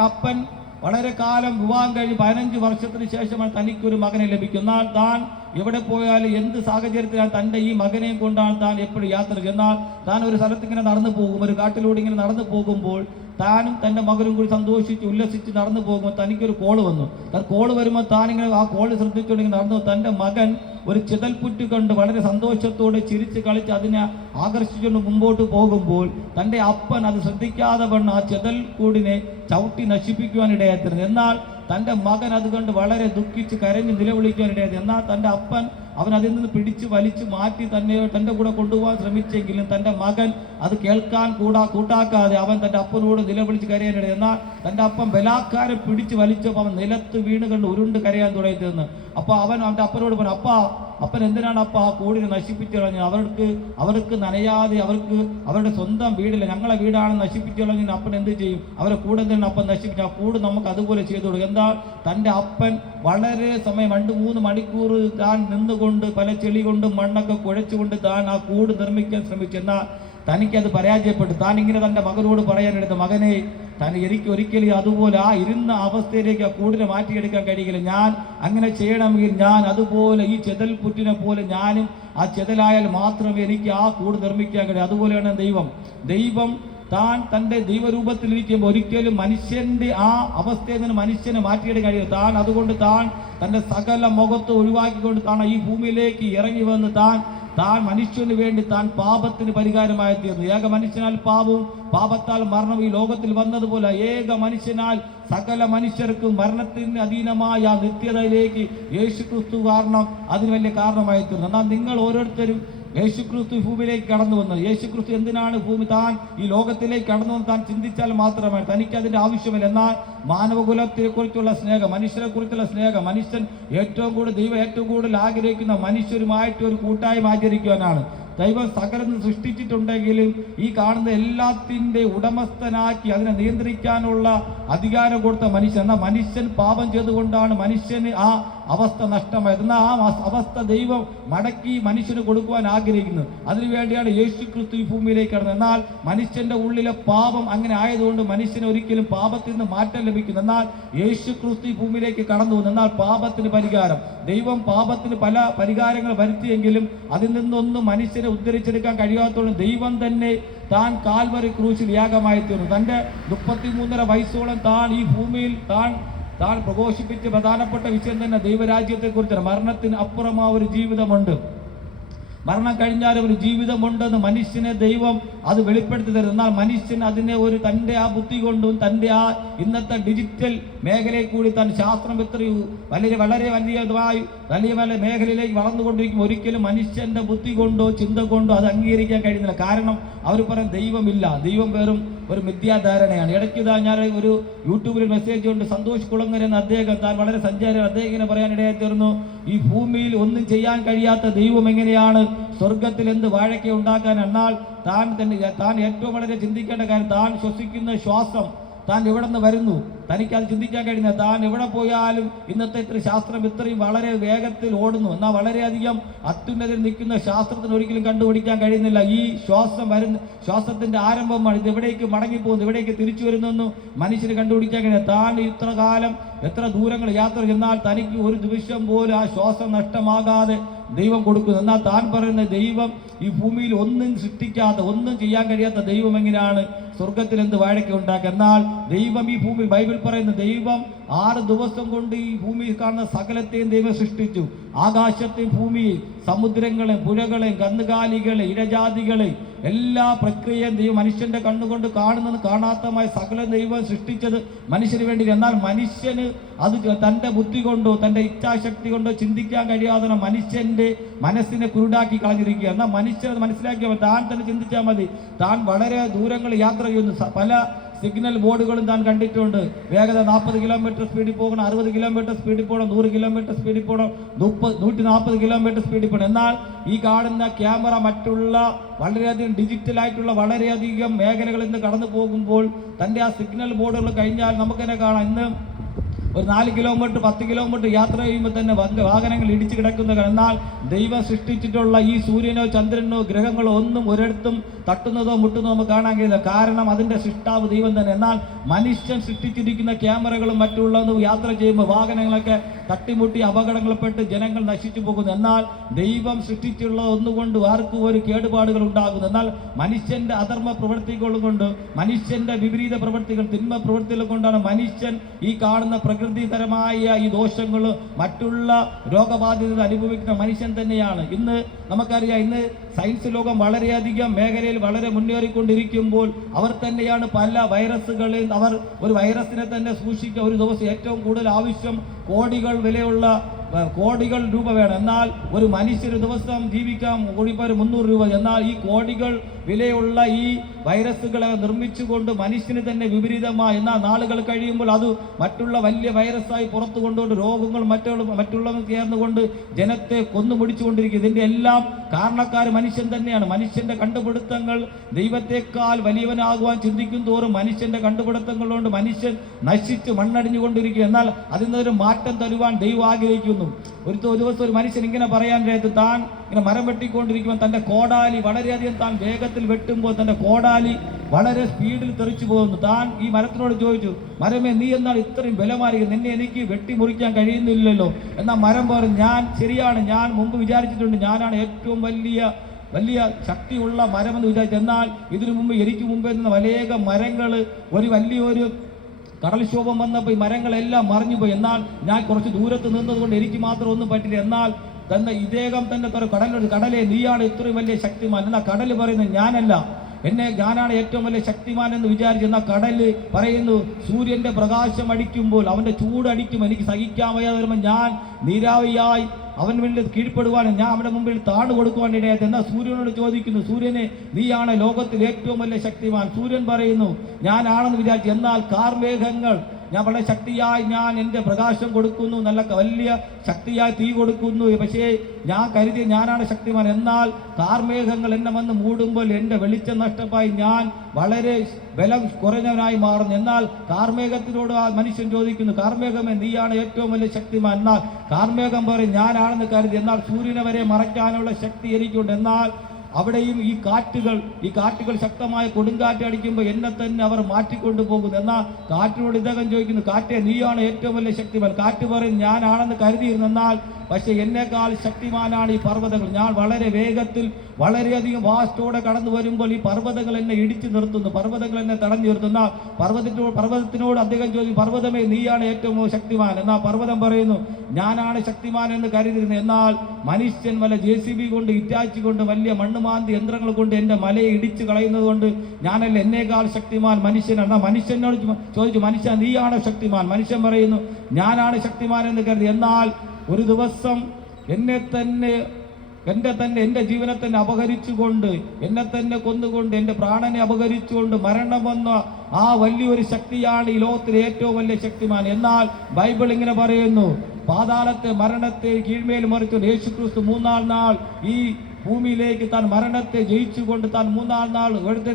അപ്പൻ വളരെ കാലം വിവാഹം കഴിഞ്ഞ് 15 വർഷത്തിന് ശേഷമാണ് തനിക്കൊരു മകനെ ലഭിക്കും. എന്നാൽ താൻ എവിടെ പോയാലും എന്ത് സാഹചര്യത്തിലാണ് തൻ്റെ ഈ മകനെയും കൊണ്ടാണ് താൻ എപ്പോഴും യാത്ര ചെയ്യുന്നത്. എന്നാൽ താൻ ഒരു സ്ഥലത്ത് ഇങ്ങനെ നടന്നു പോകും, ഒരു കാട്ടിലൂടെ ഇങ്ങനെ നടന്നു പോകുമ്പോൾ താനും തൻ്റെ മകനും കൂടി സന്തോഷിച്ച് ഉല്ലസിച്ച് നടന്നു പോകുമ്പോൾ തനിക്കൊരു കോള് വന്നു. കോള് വരുമ്പോൾ താനിങ്ങനെ ആ കോള് ശ്രദ്ധിച്ചുകൊണ്ടിങ്ങനെ നടന്നു. തൻ്റെ മകൻ ഒരു ചിതൽപുറ്റ് കണ്ട് വളരെ സന്തോഷത്തോടെ ചിരിച്ച് കളിച്ച് അതിനെ ആകർഷിച്ചുകൊണ്ട് മുമ്പോട്ട് പോകുമ്പോൾ തൻ്റെ അപ്പൻ അത് ശ്രദ്ധിക്കാതെ വണ്ണം ആ ചിതൽക്കൂടിനെ ചവിട്ടി നശിപ്പിക്കുവാനിടയായിരുന്നു. എന്നാൽ തൻ്റെ മകൻ അത് കണ്ട് വളരെ ദുഃഖിച്ച് കരഞ്ഞ് നിലവിളിക്കാനിടയായിരുന്നു. എന്നാൽ തൻ്റെ അപ്പൻ അവൻ അതിൽ നിന്ന് പിടിച്ച് വലിച്ചു മാറ്റി തൻ്റെ കൂടെ കൊണ്ടുപോകാൻ ശ്രമിച്ചെങ്കിലും തൻ്റെ മകൻ അത് കേൾക്കാൻ കൂട്ടാക്കാതെ അവൻ തൻ്റെ അപ്പനോട് നിലവിളിച്ച് കരയാനിടയായി. എന്നാൽ തൻ്റെ അപ്പൻ ബലാത്കാരം പിടിച്ച് വലിച്ചപ്പോൾ അവൻ നിലത്ത് വീണ് കണ്ട് ഉരുണ്ട് കരയാൻ തുടങ്ങിയെന്ന്. അപ്പോൾ അവൻ്റെ അപ്പനോട് പറഞ്ഞു, അപ്പൻ എന്തിനാണ് ആ കൂടിനെ നശിപ്പിച്ചു കളഞ്ഞത്? അവർക്ക് നനയാതെ അവരുടെ സ്വന്തം വീടില്ല, ഞങ്ങളെ വീടാണ് നശിപ്പിച്ചു കളഞ്ഞ അപ്പൻ എന്ത് ചെയ്യും? അവരെ കൂടെ എന്തിനാണ് അപ്പൻ നശിപ്പിച്ചു? ആ കൂട് നമുക്ക് അതുപോലെ ചെയ്തു കൊടുക്കും. എന്താ തൻ്റെ അപ്പൻ വളരെ സമയം 2-3 മണിക്കൂർ താൻ നിന്നുകൊണ്ട് പല ചെളി കൊണ്ടും മണ്ണൊക്കെ കുഴച്ചുകൊണ്ട് താൻ ആ കൂട് നിർമ്മിക്കാൻ ശ്രമിച്ചു. എന്നാൽ തനിക്കത് പരാജയപ്പെട്ടു. താൻ ഇങ്ങനെ തൻ്റെ മകനോട് പറയാനെടുത്ത, മകനെ എനിക്ക് ഒരിക്കലും അതുപോലെ ആ ഇരുന്ന അവസ്ഥയിലേക്ക് ആ കൂടിനെ മാറ്റിയെടുക്കാൻ കഴിയില്ല. ഞാൻ അങ്ങനെ ചെയ്യണമെങ്കിൽ ഞാൻ അതുപോലെ ഈ ചെതൽപുറ്റിനെ പോലെ ഞാനും ആ ചെതലായാൽ മാത്രമേ എനിക്ക് ആ കൂട് നിർമ്മിക്കാൻ കഴിയൂ. അതുപോലെയാണ് ദൈവം താൻ തൻ്റെ ദൈവരൂപത്തിലിരിക്കുമ്പോൾ ഒരിക്കലും മനുഷ്യന്റെ ആ അവസ്ഥയിൽ നിന്ന് മനുഷ്യനെ മാറ്റിയെടുക്കാൻ കഴിയും. അതുകൊണ്ട് താൻ തൻ്റെ സകല മുഖത്ത് ഒഴിവാക്കിക്കൊണ്ട് താൻ ഈ ഭൂമിയിലേക്ക് ഇറങ്ങി വന്ന് താൻ മനുഷ്യന് വേണ്ടി താൻ പാപത്തിന് പരിഹാരമായി തീർന്നു. ഏക മനുഷ്യനാൽ പാപവും പാപത്താൽ മരണവും ഈ ലോകത്തിൽ വന്നതുപോലെ ഏക മനുഷ്യനാൽ സകല മനുഷ്യർക്കും മരണത്തിന് അധീനമായ നിത്യതയിലേക്ക് യേശുക്രിസ്തു കാരണം അതിന് വലിയ കാരണമായി തീർന്നു. എന്നാൽ നിങ്ങൾ ഓരോരുത്തരും യേശുക്രിസ്തു ഭൂമിയിലേക്ക് കടന്നു വന്നത്, യേശുക്രിസ്തു എന്തിനാണ് താൻ ഈ ലോകത്തിലേക്ക് കടന്നു വന്ന് താൻ ചിന്തിച്ചാൽ മാത്രമാണ് തനിക്ക് അതിൻ്റെ ആവശ്യമില്ല. എന്നാൽ മാനവകുലത്തെ കുറിച്ചുള്ള സ്നേഹം, മനുഷ്യരെ കുറിച്ചുള്ള സ്നേഹം, മനുഷ്യൻ ദൈവം ഏറ്റവും കൂടുതൽ ആഗ്രഹിക്കുന്ന മനുഷ്യരുമായിട്ട് ഒരു കൂട്ടായ്മ ആചരിക്കുവാനാണ്. ദൈവം സകലം സൃഷ്ടിച്ചിട്ടുണ്ടെങ്കിലും ഈ കാണുന്ന എല്ലാത്തിൻ്റെ ഉടമസ്ഥനാക്കി അതിനെ നിയന്ത്രിക്കാനുള്ള അധികാരം കൊടുത്ത മനുഷ്യൻ. എന്നാൽ മനുഷ്യൻ പാപം ചെയ്തുകൊണ്ടാണ് മനുഷ്യന് ആ അവസ്ഥ നഷ്ടമായത്. എന്നാൽ ആ അവസ്ഥ ദൈവം മടക്കി മനുഷ്യന് കൊടുക്കുവാൻ ആഗ്രഹിക്കുന്നത്. അതിനുവേണ്ടിയാണ് യേശുക്രിസ്തു ഈ ഭൂമിയിലേക്ക് കടന്നത്. എന്നാൽ മനുഷ്യന്റെ ഉള്ളിലെ പാപം അങ്ങനെ ആയതുകൊണ്ട് മനുഷ്യന് ഒരിക്കലും പാപത്തിൽ നിന്ന് മാറ്റം ലഭിക്കുന്നു. എന്നാൽ യേശുക്രിസ്തു ഈ ഭൂമിയിലേക്ക് കടന്നു വന്നു. എന്നാൽ പാപത്തിന് പരിഹാരം, ദൈവം പാപത്തിന് പല പരിഹാരങ്ങൾ വരുത്തിയെങ്കിലും അതിൽ നിന്നൊന്നും മനുഷ്യനെ ഉദ്ധരിച്ചെടുക്കാൻ കഴിയാത്തതുകൊണ്ട് ദൈവം തന്നെ താൻ കാൽവറി ക്രൂശിൽ യാഗമായി തീർന്നു. തൻ്റെ 33.5 വയസ്സോളം താൻ ഈ ഭൂമിയിൽ താൻ പ്രഘോഷിപ്പിച്ച പ്രധാനപ്പെട്ട വിഷയം തന്നെ ദൈവരാജ്യത്തെക്കുറിച്ചാണ്. മരണത്തിന് അപ്പുറം ഒരു ജീവിതമുണ്ട്, മരണം കഴിഞ്ഞാൽ ഒരു ജീവിതമുണ്ടെന്ന് മനുഷ്യനെ ദൈവം അത് വെളിപ്പെടുത്തി തരുന്നത്. എന്നാൽ മനുഷ്യൻ അതിനെ തൻ്റെ ആ ബുദ്ധി കൊണ്ടും തൻ്റെ ആ ഇന്നത്തെ ഡിജിറ്റൽ മേഖലയിൽ കൂടി താൻ ശാസ്ത്രം എത്രയോ വളരെ വലിയ മേഖലയിലേക്ക് വളർന്നുകൊണ്ടിരിക്കും. ഒരിക്കലും മനുഷ്യന്റെ ബുദ്ധി കൊണ്ടോ ചിന്ത കൊണ്ടോ അത് അംഗീകരിക്കാൻ കഴിയുന്നില്ല. കാരണം അവർ പറയും ദൈവമില്ല, ദൈവം വെറും ഒരു മിഥ്യാധാരണയാണ്. ഇടയ്ക്ക് ഞാൻ ഒരു യൂട്യൂബിൽ മെസ്സേജ് കൊണ്ട് സന്തോഷ് കുളങ്ങര എന്ന അദ്ദേഹം താൻ വളരെ സഞ്ചാരം അദ്ദേഹം ഇങ്ങനെ പറയാനിടയായി തീർന്നു, ഈ ഭൂമിയിൽ ഒന്നും ചെയ്യാൻ കഴിയാത്ത ദൈവം എങ്ങനെയാണ് സ്വർഗത്തിൽ എന്ത് വാഴയ്ക്ക ഉണ്ടാക്കാൻ? എന്നാൽ താൻ ഏറ്റവും വളരെ ചിന്തിക്കേണ്ട കാര്യം, താൻ ശ്വസിക്കുന്ന ശ്വാസം താൻ എവിടെ നിന്ന് വരുന്നു, തനിക്കത് ചിന്തിക്കാൻ കഴിയുന്ന. താൻ എവിടെ പോയാലും ഇന്നത്തെ ശാസ്ത്രം ഇത്രയും വളരെ വേഗത്തിൽ ഓടുന്നു. എന്നാൽ വളരെയധികം അത്യുന്നതിൽ നിൽക്കുന്ന ശാസ്ത്രത്തിന് ഒരിക്കലും കണ്ടുപിടിക്കാൻ കഴിയുന്നില്ല. ഈ ശ്വാസത്തിന്റെ ആരംഭമാണ്, ഇത് എവിടേക്ക് മടങ്ങിപ്പോകുന്നു, എവിടേക്ക് തിരിച്ചു വരുന്നു മനുഷ്യന് കണ്ടുപിടിക്കാൻ കഴിയുന്നത്. താൻ ഇത്ര കാലം എത്ര ദൂരങ്ങൾ യാത്ര ചെന്നാൽ തനിക്ക് ഒരു നിമിഷം പോലും ആ ശ്വാസം നഷ്ടമാകാതെ ദൈവം കൊടുക്കുന്നു. എന്നാൽ താൻ പറയുന്ന ദൈവം ഈ ഭൂമിയിൽ ഒന്നും സൃഷ്ടിക്കാത്ത, ഒന്നും ചെയ്യാൻ കഴിയാത്ത ദൈവം എങ്ങനെയാണ് സ്വർഗത്തിൽ എന്ത് വാഴയ്ക്ക ഉണ്ടാക്കുക? എന്നാൽ ദൈവം ഈ ഭൂമി, ബൈബിൾ പറയുന്ന ദൈവം 6 ദിവസം കൊണ്ട് ഈ ഭൂമിയിൽ കാണുന്ന സകലത്തെയും ദൈവം സൃഷ്ടിച്ചു. ആകാശത്തെ ഭൂമിയിൽ സമുദ്രങ്ങളെ പുഴകളെ കന്നുകാലികളെ ഇഴജാതികളെ എല്ലാ പ്രക്രിയയും ദൈവം മനുഷ്യന്റെ കണ്ണുകൊണ്ട് കാണുന്നത് കാണാത്തമായ സകല ദൈവം സൃഷ്ടിച്ചത് മനുഷ്യന് വേണ്ടി. എന്നാൽ മനുഷ്യന് അത് തന്റെ ബുദ്ധി കൊണ്ടോ തന്റെ ഇച്ഛാശക്തി കൊണ്ടോ ചിന്തിക്കാൻ കഴിയാതെ മനുഷ്യന്റെ മനസ്സിനെ കുരുടാക്കി കളഞ്ഞിരിക്കുക. എന്നാൽ മനുഷ്യൻ മനസ്സിലാക്കിയാൽ താൻ തന്നെ ചിന്തിച്ചാൽ മതി. താൻ വളരെ ദൂരങ്ങൾ യാത്ര ചെയ്യുന്നു, പല സിഗ്നൽ ബോർഡുകളും താൻ കണ്ടിട്ടുണ്ട്. വേഗത 40 കിലോമീറ്റർ സ്പീഡിൽ പോകണം, 60 കിലോമീറ്റർ സ്പീഡിൽ പോകണം, 100 കിലോമീറ്റർ സ്പീഡിൽ പോകണം, 140 കിലോമീറ്റർ സ്പീഡിൽ പോകണം. എന്നാൽ ഈ കാണുന്ന ക്യാമറ മറ്റുള്ള വളരെയധികം ഡിജിറ്റലായിട്ടുള്ള വളരെയധികം മേഖലകളിൽ നിന്ന് കടന്നു പോകുമ്പോൾ തൻ്റെ ആ സിഗ്നൽ ബോർഡുകൾ കഴിഞ്ഞാൽ നമുക്കെന്നെ കാണാം. ഇന്ന് ഒരു 4 കിലോമീറ്റർ 10 കിലോമീറ്റർ യാത്ര ചെയ്യുമ്പോൾ തന്നെ വാഹനങ്ങൾ ഇടിച്ചു കിടക്കുന്നത്. എന്നാൽ ദൈവം സൃഷ്ടിച്ചിട്ടുള്ള ഈ സൂര്യനോ ചന്ദ്രനോ ഗ്രഹങ്ങളോ ഒന്നും ഒരിടത്തും തട്ടുന്നതോ മുട്ടുന്നതോ നമുക്ക് കാണാൻ കഴിയില്ല. കാരണം അതിൻ്റെ സൃഷ്ടാവ് ദൈവം തന്നെ. എന്നാൽ മനുഷ്യൻ സൃഷ്ടിച്ചിരിക്കുന്ന ക്യാമറകളും മറ്റുള്ളതും യാത്ര ചെയ്യുമ്പോൾ വാഹനങ്ങളൊക്കെ തട്ടിമുട്ടി അപകടങ്ങളിൽപ്പെട്ട് ജനങ്ങൾ നശിച്ചു പോകുന്നു. എന്നാൽ ദൈവം സൃഷ്ടിച്ചുള്ള ഒന്നുകൊണ്ട് ആർക്കും ഒരു കേടുപാടുകൾ ഉണ്ടാകുന്നു. എന്നാൽ മനുഷ്യന്റെ അധർമ്മ പ്രവൃത്തികൾ കൊണ്ട്, മനുഷ്യന്റെ വിപരീത പ്രവൃത്തികൾ തിന്മ പ്രവൃത്തികൾ കൊണ്ടാണ് മനുഷ്യൻ ഈ കാണുന്ന പ്രകൃതിപരമായ ഈ ദോഷങ്ങളും മറ്റുള്ള രോഗബാധിതത അനുഭവിക്കുന്ന മനുഷ്യൻ തന്നെയാണ്. ഇന്ന് നമുക്കറിയാം, ഇന്ന് സയൻസ് ലോകം വളരെയധികം മേഖലയിൽ വളരെ മുന്നേറിക്കൊണ്ടിരിക്കുമ്പോൾ അവർ തന്നെയാണ് പല വൈറസുകളെ, അവർ ഒരു വൈറസിനെ തന്നെ സൂക്ഷിക്കുക ഒരു ദിവസം ഏറ്റവും കൂടുതൽ ആവശ്യം കോടികൾ വിലയുള്ള കോടികൾ രൂപ വേണം. എന്നാൽ ഒരു മനുഷ്യർ ദിവസം ജീവിക്കാൻ കൂടിപ്പോൾ 300 രൂപ. എന്നാൽ ഈ കോടികൾ വിലയുള്ള ഈ വൈറസുകളെ നിർമ്മിച്ചുകൊണ്ട് മനുഷ്യന് തന്നെ വിപരീതമായി, എന്നാൽ നാളുകൾ കഴിയുമ്പോൾ അത് മറ്റുള്ള വലിയ വൈറസായി പുറത്തു കൊണ്ടുകൊണ്ട് രോഗങ്ങൾ മറ്റുള്ളവർ ചേർന്നുകൊണ്ട് ജനത്തെ കൊന്നുമുടിച്ചുകൊണ്ടിരിക്കും. ഇതിൻ്റെ എല്ലാം കാരണക്കാർ മനുഷ്യൻ തന്നെയാണ്. മനുഷ്യന്റെ കണ്ടുപിടുത്തങ്ങൾ ദൈവത്തെക്കാൾ വലിയവനാകുവാൻ ചിന്തിക്കും തോറും മനുഷ്യന്റെ കണ്ടുപിടുത്തങ്ങൾ കൊണ്ട് മനുഷ്യൻ നശിച്ച് മണ്ണടിഞ്ഞുകൊണ്ടിരിക്കും. എന്നാൽ അതിൽ നിന്നൊരു മാറ്റം തരുവാൻ ദൈവം ആഗ്രഹിക്കുന്നു. ഒരു ദിവസം ഒരു മനുഷ്യൻ ഇങ്ങനെ പറയാൻ കഴിയത്ത്, താൻ ഇങ്ങനെ മരം വെട്ടിക്കൊണ്ടിരിക്കുമ്പോൾ തന്റെ കോടാലി വളരെയധികം താൻ വേഗത്തിൽ വെട്ടുമ്പോൾ തന്റെ കോടാലി വളരെ സ്പീഡിൽ തെറിച്ചു പോകുന്നു. താൻ ഈ മരത്തിനോട് ചോദിച്ചു, മരമേ നീ എന്നാൽ ഇത്രയും ബലമായിരിക്കും, നിന്നെ എനിക്ക് വെട്ടിമുറിക്കാൻ കഴിയുന്നില്ലല്ലോ. എന്നാൽ മരം പറഞ്ഞു, ശരിയാണ്, ഞാൻ മുമ്പ് വിചാരിച്ചിട്ടുണ്ട് ഞാനാണ് ഏറ്റവും വലിയ ശക്തിയുള്ള മരമെന്ന് വിചാരിച്ചു. എന്നാൽ ഇതിനു മുമ്പ് എനിക്ക് മുമ്പേ നിന്ന് വലിയ മരങ്ങൾ വലിയൊരു കടൽക്ഷോഭം വന്നപ്പോൾ ഈ മരങ്ങളെല്ലാം മറിഞ്ഞുപോയി. എന്നാൽ ഞാൻ കുറച്ച് ദൂരത്ത് നിന്നതുകൊണ്ട് എനിക്ക് മാത്രം ഒന്നും പറ്റില്ല. എന്നാൽ തന്നെ ഇദ്ദേഹം തന്നെ കടലെ നീയാണ് ഇത്രയും വലിയ ശക്തിമാൻ. എന്നാൽ കടൽ പറയുന്നത് ഞാനാണ് ഏറ്റവും വലിയ ശക്തിമാൻ എന്ന് വിചാരിച്ചു. എന്നാൽ കടല് പറയുന്നു, സൂര്യന്റെ പ്രകാശം അടിക്കുമ്പോൾ അവന്റെ ചൂടടിക്കും, എനിക്ക് സഹിക്കാൻ വയ്യാതെ വരുമ്പോൾ ഞാൻ നീരാവിയായി അവൻ മുന്നിൽ കീഴ്പ്പെടുവാൻ ഞാൻ അവന്റെ മുമ്പിൽ താണു കൊടുക്കുവാൻ ഇടയായത്. എന്നാൽ സൂര്യനോട് ചോദിക്കുന്നു, സൂര്യനെ നീയാണ് ലോകത്തിൽ ഏറ്റവും വലിയ ശക്തിമാൻ. സൂര്യൻ പറയുന്നു, ഞാനാണെന്ന് വിചാരിച്ചു. എന്നാൽ കാർമേഘങ്ങൾ ഞാൻ വളരെ ശക്തിയായി ഞാൻ എൻ്റെ പ്രകാശം കൊടുക്കുന്നു, നല്ല വലിയ ശക്തിയായി തീ കൊടുക്കുന്നു, പക്ഷേ ഞാൻ കരുതി ഞാനാണ് ശക്തിമാൻ. എന്നാൽ കാർമേഘങ്ങൾ എന്നെ വന്ന് മൂടുമ്പോൾ എൻ്റെ വെളിച്ചം നഷ്ടമായി ഞാൻ വളരെ ബലം കുറഞ്ഞവനായി മാറുന്നു. എന്നാൽ കാർമേഘത്തിനോട് ആ മനുഷ്യൻ ചോദിക്കുന്നു, കാർമേഘമേ നീയാണ് ഏറ്റവും വലിയ ശക്തിമാൻ. എന്നാൽ കാർമേഘം പറയും, ഞാനാണെന്ന് കരുതി. എന്നാൽ സൂര്യനെ വരെ മറയ്ക്കാനുള്ള ശക്തി എനിക്കുണ്ട്. എന്നാൽ അവിടെയും ഈ കാറ്റുകൾ ശക്തമായ കൊടുങ്കാറ്റ് അടിക്കുമ്പോൾ എന്നെ തന്നെ അവർ മാറ്റിക്കൊണ്ടു പോകുന്നു. എന്നാൽ കാറ്റിനോട് ഇദ്ദേഹം ചോദിക്കുന്നു, കാറ്റെ നീയാണ് ഏറ്റവും വലിയ ശക്തിമാൻ. കാറ്റ് പറയും, ഞാനാണെന്ന് കരുതിയിരുന്നു. എന്നാൽ പക്ഷെ എന്നേക്കാൾ ശക്തിമാനാണ് ഈ പർവ്വതങ്ങൾ. ഞാൻ വളരെ വേഗത്തിൽ വളരെയധികം വാസ്റ്റോടെ കടന്നു വരുമ്പോൾ ഈ പർവ്വതങ്ങൾ എന്നെ ഇടിച്ചു നിർത്തുന്നു, പർവ്വതങ്ങൾ എന്നെ തടഞ്ഞു നിർത്തുന്ന പർവ്വതത്തിനോട് അദ്ദേഹം ചോദിക്കും, പർവ്വതമേ നീയാണ് ഏറ്റവും ശക്തിമാൻ. എന്നാൽ പർവ്വതം പറയുന്നു, ഞാനാണ് ശക്തിമാൻ എന്ന് കരുതിയിരുന്നു. എന്നാൽ മനുഷ്യൻ വല്ല JCB കൊണ്ട് ഇറ്റാച്ചി കൊണ്ട് വലിയ മണ്ണുമാന്തി യന്ത്രങ്ങൾ കൊണ്ട് എൻ്റെ മലയെ ഇടിച്ചു കളയുന്നത് കൊണ്ട് ഞാനല്ല, എന്നേക്കാൾ ശക്തിമാൻ മനുഷ്യനാണ്. എന്നാൽ മനുഷ്യനോട് ചോദിച്ചു, മനുഷ്യൻ നീയാണ് ശക്തിമാൻ. മനുഷ്യൻ പറയുന്നു, ഞാനാണ് ശക്തിമാൻ എന്ന് കരുതി. എന്നാൽ ഒരു ദിവസം എൻ്റെ ജീവനെ തന്നെ അപഹരിച്ചുകൊണ്ട്, എന്നെ തന്നെ കൊന്നുകൊണ്ട്, എൻ്റെ പ്രാണനെ അപഹരിച്ചുകൊണ്ട് മരണം വന്ന ആ വലിയൊരു ശക്തിയാണ് ഈ ലോകത്തിലെ ഏറ്റവും വലിയ ശക്തിമാൻ. എന്നാൽ ബൈബിൾ ഇങ്ങനെ പറയുന്നു, പാതാളത്തെ മരണത്തെ കീഴ്മേൽ മറിച്ചു യേശുക്രിസ്തു 3-ാം നാൾ ഈ ഭൂമിയിലേക്ക് താൻ മരണത്തെ ജയിച്ചുകൊണ്ട് താൻ 3-ാം നാൾ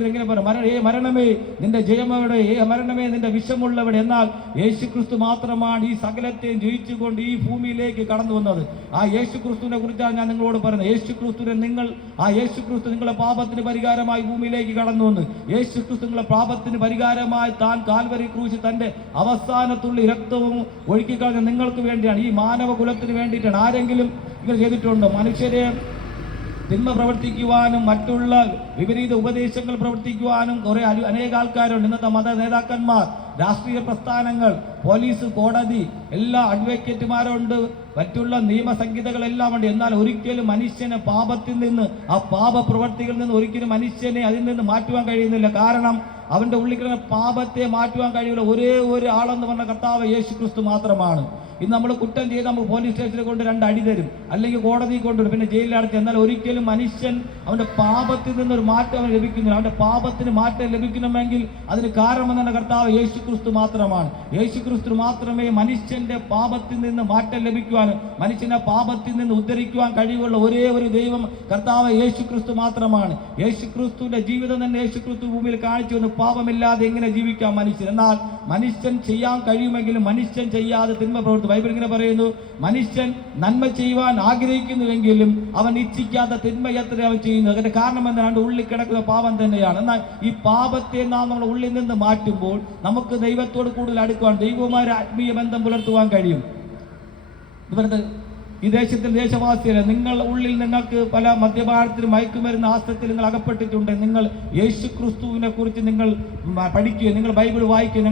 എങ്ങനെ പറയും, മരണമേ നിന്റെ ജയമെവിടെ, മരണമേ നിന്റെ വിഷമുള്ളവിടെ. എന്നാൽ യേശുക്രിസ്തു മാത്രമാണ് ഈ സകലത്തെയും ജയിച്ചുകൊണ്ട് ഈ ഭൂമിയിലേക്ക് കടന്നു വന്നത്. ആ യേശുക്രിസ്തുവിനെ കുറിച്ചാണ് ഞാൻ നിങ്ങളോട് പറയുന്നത്. യേശുക്രിസ്തു നിങ്ങളുടെ പാപത്തിന് പരിഹാരമായി ഭൂമിയിലേക്ക് കടന്നു വന്നു. യേശുക്രിസ്തു നിങ്ങളുടെ പാപത്തിന് പരിഹാരമായി താൻ കാൽവരി ക്രൂശിൽ തന്റെ അവസാനത്തുള്ള രക്തവും ഒഴുക്കിക്കളഞ്ഞ നിങ്ങൾക്ക് വേണ്ടിയാണ്, ഈ മാനവ കുലത്തിന് വേണ്ടിയിട്ടാണ്. ആരെങ്കിലും ഇങ്ങനെ ചെയ്തിട്ടുണ്ടോ? മനുഷ്യരെ തിന്മ പ്രവർത്തിക്കുവാനും മറ്റുള്ള വിപരീത ഉപദേശങ്ങൾ പ്രവർത്തിക്കുവാനും അനേക ആൾക്കാരുണ്ട്. ഇന്നത്തെ മത നേതാക്കന്മാർ രാഷ്ട്രീയ പ്രസ്ഥാനങ്ങൾ, പോലീസ്, കോടതി, എല്ലാ അഡ്വക്കേറ്റുമാരുണ്ട്, മറ്റുള്ള നിയമസംഹിതകളെല്ലാം ഉണ്ട്. എന്നാൽ ഒരിക്കലും മനുഷ്യനെ പാപത്തിൽ നിന്ന്, ആ പാപ പ്രവർത്തികളിൽ നിന്ന് ഒരിക്കലും മനുഷ്യനെ അതിൽ നിന്ന് മാറ്റുവാൻ കഴിയുന്നില്ല. കാരണം അവന്റെ ഉള്ളിൽ കിടന്ന പാപത്തെ മാറ്റുവാൻ കഴിയുന്ന ഒരേ ഒരു ആളെന്ന് പറഞ്ഞ കർത്താവ് യേശു ക്രിസ്തു മാത്രമാണ്. ഇന്ന് നമ്മൾ കുറ്റം ചെയ്ത് നമുക്ക് പോലീസ് സ്റ്റേഷനിൽ കൊണ്ട് 2 അടി തരും, അല്ലെങ്കിൽ കോടതി കൊണ്ടുവരും, പിന്നെ ജയിലിലടച്ച്. എന്നാൽ ഒരിക്കലും മനുഷ്യൻ അവന്റെ പാപത്തിൽ നിന്നൊരു മാറ്റം അവന് ലഭിക്കുന്നില്ല. അവന്റെ പാപത്തിന് മാറ്റം ലഭിക്കണമെങ്കിൽ അതിന് കാരണം എന്ന കർത്താവ് യേശു ക്രിസ്തു മാത്രമാണ്. യേശു ക്രിസ്തു മാത്രമേ മനുഷ്യന്റെ പാപത്തിൽ നിന്ന് മാറ്റം ലഭിക്കുവാനും മനുഷ്യനെ പാപത്തിൽ നിന്ന് ഉദ്ധരിക്കുവാൻ കഴിവുള്ള ഒരേ ഒരു ദൈവം കർത്താവ് യേശു ക്രിസ്തു മാത്രമാണ്. യേശു ക്രിസ്തുവിന്റെ ജീവിതം തന്നെ യേശു ക്രിസ്തു ഭൂമിയിൽ കാണിച്ചു വന്നു. പാപമില്ലാതെ എങ്ങനെ ജീവിക്കാം മനുഷ്യൻ? എന്നാൽ മനുഷ്യൻ ചെയ്യാൻ കഴിയുമെങ്കിലും മനുഷ്യൻ ചെയ്യാതെ തിന്മ പ്രവർത്തി. ബൈബിൾ ഇങ്ങനെ പറയുന്നു, മനുഷ്യൻ നന്മ ചെയ്യുവാൻ ആഗ്രഹിക്കുന്നുവെങ്കിലും അവൻ ഇച്ഛിക്കാത്ത തിന്മ എത്ര അവൻ ചെയ്യുന്നു. അതിന്റെ കാരണം എന്താണ്? ഉള്ളിൽ കിടക്കുന്ന പാപം തന്നെയാണ്. എന്നാൽ ഈ പാപത്തെ നാം നമ്മുടെ ഉള്ളിൽ നിന്ന് മാറ്റുമ്പോൾ നമുക്ക് ദൈവത്തോട് കൂടുതൽ അടുക്കുവാൻ, ദൈവവുമായി ആത്മീയ ബന്ധം പുലർത്തുവാൻ കഴിയും. ഈ ദേശത്തിൽ ദേശവാസികളെ, നിങ്ങൾ ഉള്ളിൽ നിങ്ങൾക്ക് പല മദ്യപാനത്തിലും മയക്കുമരുന്ന് ആസ്ത്രത്തിൽ നിങ്ങൾ അകപ്പെട്ടിട്ടുണ്ട്. നിങ്ങൾ യേശു ക്രിസ്തുവിനെ കുറിച്ച് നിങ്ങൾ പഠിക്കുക, നിങ്ങൾ ബൈബിൾ വായിക്കുക.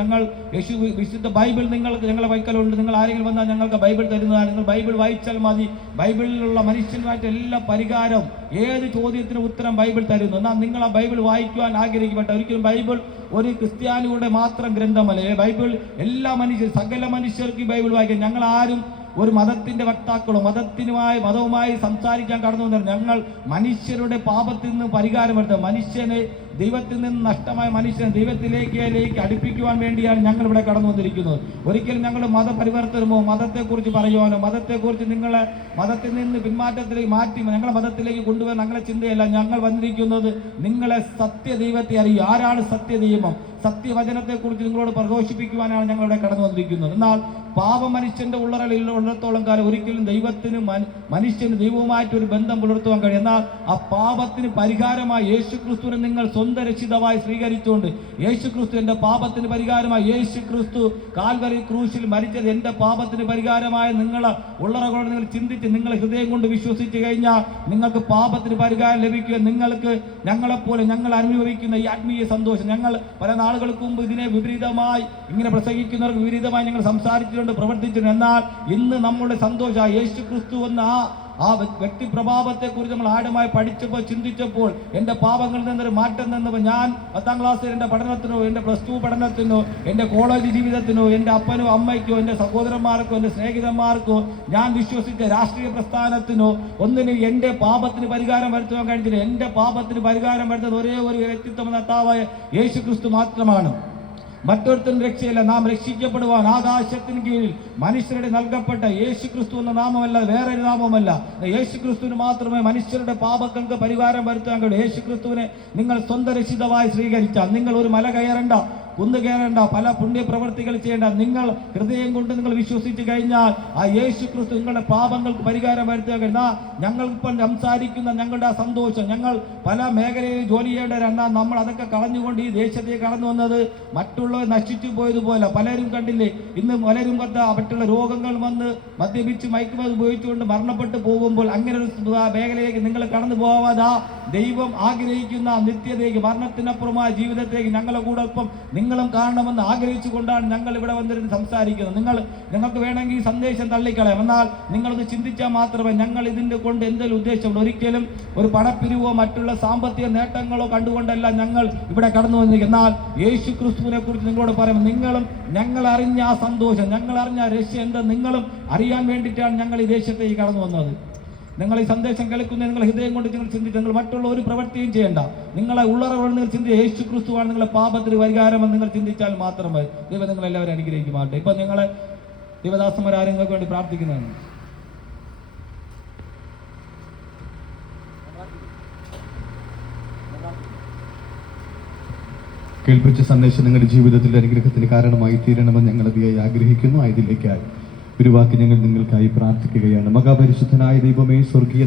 ഞങ്ങൾ യേശു വിശുദ്ധ ബൈബിൾ ഞങ്ങളുടെ വൈക്കലുണ്ട്. നിങ്ങൾ ആരെങ്കിലും വന്നാൽ ഞങ്ങൾക്ക് ബൈബിൾ തരുന്നതാണ്. നിങ്ങൾ ബൈബിൾ വായിച്ചാൽ മതി. ബൈബിളിലുള്ള മനുഷ്യന്മാരുടെ എല്ലാ പരിഹാരം, ഏത് ചോദ്യത്തിനും ഉത്തരം ബൈബിൾ തരുന്നു. എന്നാൽ നിങ്ങൾ ആ ബൈബിൾ വായിക്കുവാൻ ആഗ്രഹിക്കപ്പെട്ട, ഒരിക്കലും ബൈബിൾ ഒരു ക്രിസ്ത്യാനിയുടെ മാത്രം ഗ്രന്ഥമല്ല. ബൈബിൾ എല്ലാ സകല മനുഷ്യർക്ക് ഈ ബൈബിൾ വായിക്കാം. ഞങ്ങൾ ആരും ഒരു മതത്തിന്റെ വക്താക്കളോ മതവുമായി സംസാരിക്കാൻ കടന്നു വന്നത്. ഞങ്ങൾ മനുഷ്യരുടെ പാപത്തിൽ നിന്ന് പരിഹാരം വരുത്തുക, മനുഷ്യനെ ദൈവത്തിൽ നിന്ന് നഷ്ടമായ മനുഷ്യനെ ദൈവത്തിലേക്ക് അടുപ്പിക്കുവാൻ വേണ്ടിയാണ് ഞങ്ങൾ ഇവിടെ കടന്നു വന്നിരിക്കുന്നത്. ഒരിക്കലും ഞങ്ങൾ മതപരിവർത്തനമോ മതത്തെക്കുറിച്ച് പറയുവാനോ മതത്തെക്കുറിച്ച് നിങ്ങളെ മതത്തിൽ നിന്ന് പിന്മാറ്റത്തിലേക്ക് മാറ്റി ഞങ്ങളെ മതത്തിലേക്ക് കൊണ്ടുവരാൻ ഞങ്ങളെ ചിന്തയല്ല. ഞങ്ങൾ വന്നിരിക്കുന്നത് നിങ്ങളെ സത്യദൈവത്തെ അറിയുക. ആരാണ് സത്യദൈവം? സത്യവചനത്തെക്കുറിച്ച് നിങ്ങളോട് പ്രഘോഷിപ്പിക്കുവാനാണ് ഞങ്ങൾ ഇവിടെ കടന്നു വന്നിരിക്കുന്നത്. എന്നാൽ പാപ മനുഷ്യന്റെ ഉള്ളത്തോളം കാലം ഒരിക്കലും ദൈവത്തിന് മനുഷ്യന് ദൈവവുമായിട്ട് ഒരു ബന്ധം പുലർത്തുവാൻ കഴിയും. എന്നാൽ ആ പാപത്തിന് പരിഹാരമായി യേശു ക്രിസ്തുവിനെ നിങ്ങൾ സ്വന്തം രക്ഷിതാവായി സ്വീകരിച്ചുകൊണ്ട്, യേശു ക്രിസ്തു എന്റെ പാപത്തിന് പരിഹാരമായി, യേശു ക്രിസ്തു കാൽവരി ക്രൂശിൽ മരിച്ചത് എന്റെ പാപത്തിന് പരിഹാരമായ നിങ്ങളെ ഉള്ളറകളോട് നിങ്ങൾ ചിന്തിച്ച് നിങ്ങൾ ഹൃദയം കൊണ്ട് വിശ്വസിച്ച് കഴിഞ്ഞാൽ നിങ്ങൾക്ക് പാപത്തിന് പരിഹാരം ലഭിക്കുക. നിങ്ങൾക്ക് ഞങ്ങളെപ്പോലെ ഞങ്ങൾ അനുഭവിക്കുന്ന ഈ ആത്മീയ സന്തോഷം, ഞങ്ങൾ പല നാളുകൾക്ക് മുമ്പ് ഇതിനെ വിപരീതമായി ഇങ്ങനെ പ്രസംഗിക്കുന്നവർക്ക് വിപരീതമായി ഞങ്ങൾ സംസാരിച്ചിട്ടുണ്ട്, പ്രവർത്തിച്ചിട്ടുണ്ട്. എന്നാൽ ഇന്ന് നമ്മുടെ സന്തോഷം യേശു ക്രിസ്തു എന്ന ആ വ്യക്തിപ്രഭാവത്തെക്കുറിച്ച് നമ്മൾ ആഴമായി പഠിച്ചപ്പോൾ ചിന്തിച്ചപ്പോൾ എൻ്റെ പാപങ്ങളിൽ നിന്നൊരു മാറ്റം നിന്നപ്പോൾ ഞാൻ 10ാം ക്ലാസ്സിൽ എൻ്റെ പഠനത്തിനോ എൻ്റെ +2 പഠനത്തിനോ എൻ്റെ കോളേജ് ജീവിതത്തിനോ എൻ്റെ അപ്പനോ അമ്മയ്ക്കോ എൻ്റെ സഹോദരന്മാർക്കോ എൻ്റെ സ്നേഹിതന്മാർക്കോ ഞാൻ വിശ്വസിച്ച രാഷ്ട്രീയ പ്രസ്ഥാനത്തിനോ ഒന്നിനും എൻ്റെ പാപത്തിന് പരിഹാരം വരുത്തുവാൻ കഴിഞ്ഞില്ല. എൻ്റെ പാപത്തിന് പരിഹാരം വരുത്തുന്നത് ഒരേ ഒരു വ്യക്തിത്വം കർത്താവായ യേശു ക്രിസ്തു മാത്രമാണ്. മറ്റൊരുത്തരും രക്ഷയില്ല. നാം രക്ഷിക്കപ്പെടുവാൻ ആകാശത്തിന് കീഴിൽ മനുഷ്യരുടെ നൽകപ്പെട്ട യേശു ക്രിസ്തു എന്ന നാമമല്ല, വേറൊരു നാമമല്ല. യേശു ക്രിസ്തുവിന് മാത്രമേ മനുഷ്യരുടെ പാപങ്ങൾക്ക് പരിഹാരം വരുത്താൻ കഴിയൂ. യേശു ക്രിസ്തുവിനെ നിങ്ങൾ സ്വന്തം രക്ഷിതാവായി സ്വീകരിച്ചാൽ നിങ്ങൾ ഒരു മല കയറേണ്ട, കുന്ന് കയറേണ്ട, പല പുണ്യപ്രവർത്തികൾ ചെയ്യേണ്ട. നിങ്ങൾ ഹൃദയം കൊണ്ട് നിങ്ങൾ വിശ്വസിച്ച് കഴിഞ്ഞാൽ ആ യേശു ക്രിസ്തു നിങ്ങളുടെ പാപങ്ങൾക്ക് പരിഹാരം വരുത്തുക. ഞങ്ങളിപ്പോൾ സംസാരിക്കുന്ന ഞങ്ങളുടെ ആ സന്തോഷം, ഞങ്ങൾ പല മേഖലയിൽ ജോലി ചെയ്യേണ്ടവരെന്നാ നമ്മൾ അതൊക്കെ കളഞ്ഞുകൊണ്ട് ഈ ദേശത്തേക്ക് കടന്നു വന്നത് മറ്റുള്ളവർ നശിച്ചു പോയതുപോലെ. പലരും കണ്ടില്ലേ, ഇന്ന് പലരും മറ്റുള്ള രോഗങ്ങൾ വന്ന് മദ്യപിച്ച് മയക്കുമരുന്ന് ഉപയോഗിച്ചുകൊണ്ട് മരണപ്പെട്ടു പോകുമ്പോൾ അങ്ങനെ ഒരു മേഖലയിലേക്ക് നിങ്ങൾ കടന്നു പോവാതെ ദൈവം ആഗ്രഹിക്കുന്ന നിത്യതയ്ക്ക്, മരണത്തിനപ്പുറമായ ജീവിതത്തേക്ക് ഞങ്ങളെ കൂടൊപ്പം നിങ്ങളും കാണണമെന്ന് ആഗ്രഹിച്ചുകൊണ്ടാണ് ഞങ്ങൾ ഇവിടെ വന്നിരുന്ന് സംസാരിക്കുന്നത്. നിങ്ങൾക്ക് വേണമെങ്കിൽ ഈ സന്ദേശം തള്ളിക്കളയാം. എന്നാൽ നിങ്ങളത് ചിന്തിച്ചാൽ മാത്രമേ ഞങ്ങൾ ഇതിൻ്റെ കൊണ്ട് എന്തെങ്കിലും ഉദ്ദേശമുള്ളൂ. ഒരിക്കലും ഒരു പണപ്പിരിവോ മറ്റുള്ള സാമ്പത്തിക നേട്ടങ്ങളോ കണ്ടുകൊണ്ടല്ല ഞങ്ങൾ ഇവിടെ കടന്നു വന്നിരിക്കുന്നത്. എന്നാൽ യേശു ക്രിസ്തുവിനെ കുറിച്ച് നിങ്ങളോട് പറയുമ്പോൾ നിങ്ങളും ഞങ്ങൾ അറിഞ്ഞ ആ സന്തോഷം, ഞങ്ങൾ അറിഞ്ഞ രക്ഷ എന്താ നിങ്ങളും അറിയാൻ വേണ്ടിയിട്ടാണ് ഞങ്ങൾ ഈ ദേശത്തേക്ക് കടന്നു വന്നത്. നിങ്ങൾ ഈ സന്ദേശം കേൾക്കുന്ന നിങ്ങൾ ഹൃദയം കൊണ്ട് നിങ്ങൾ ചിന്തിച്ച് നിങ്ങൾ മറ്റുള്ള ഒരു പ്രവൃത്തിയും ചെയ്യേണ്ട. നിങ്ങളെ ഉള്ളറകൾ നിങ്ങൾ ചിന്തിച്ച് യേശു ക്രിസ്തുവാണ് നിങ്ങളെ പാപത്തിന് പരിഹാരമെന്ന് നിങ്ങൾ ചിന്തിച്ചാൽ മാത്രമേ ദൈവം നിങ്ങളെല്ലാവരും അനുഗ്രഹിക്കുമാട്ടെ. ഇപ്പൊ നിങ്ങളെ ദൈവദാസന്മാരാരും നിങ്ങൾക്ക് വേണ്ടി പ്രാർത്ഥിക്കുന്നതാണ്. കേൾപ്പിച്ച സന്ദേശം നിങ്ങളുടെ ജീവിതത്തിലെ അനുഗ്രഹത്തിന് കാരണമായി തീരണമെന്ന് ഞങ്ങൾ അതിയായി ആഗ്രഹിക്കുന്നു. ഇതിലേക്കായി ഒരു വാക്ക് ഞങ്ങൾ നിങ്ങൾക്കായി പ്രാർത്ഥിക്കുകയാണ്. മഹാപരിശുദ്ധനായ ദൈവമേ, സ്വർഗീയ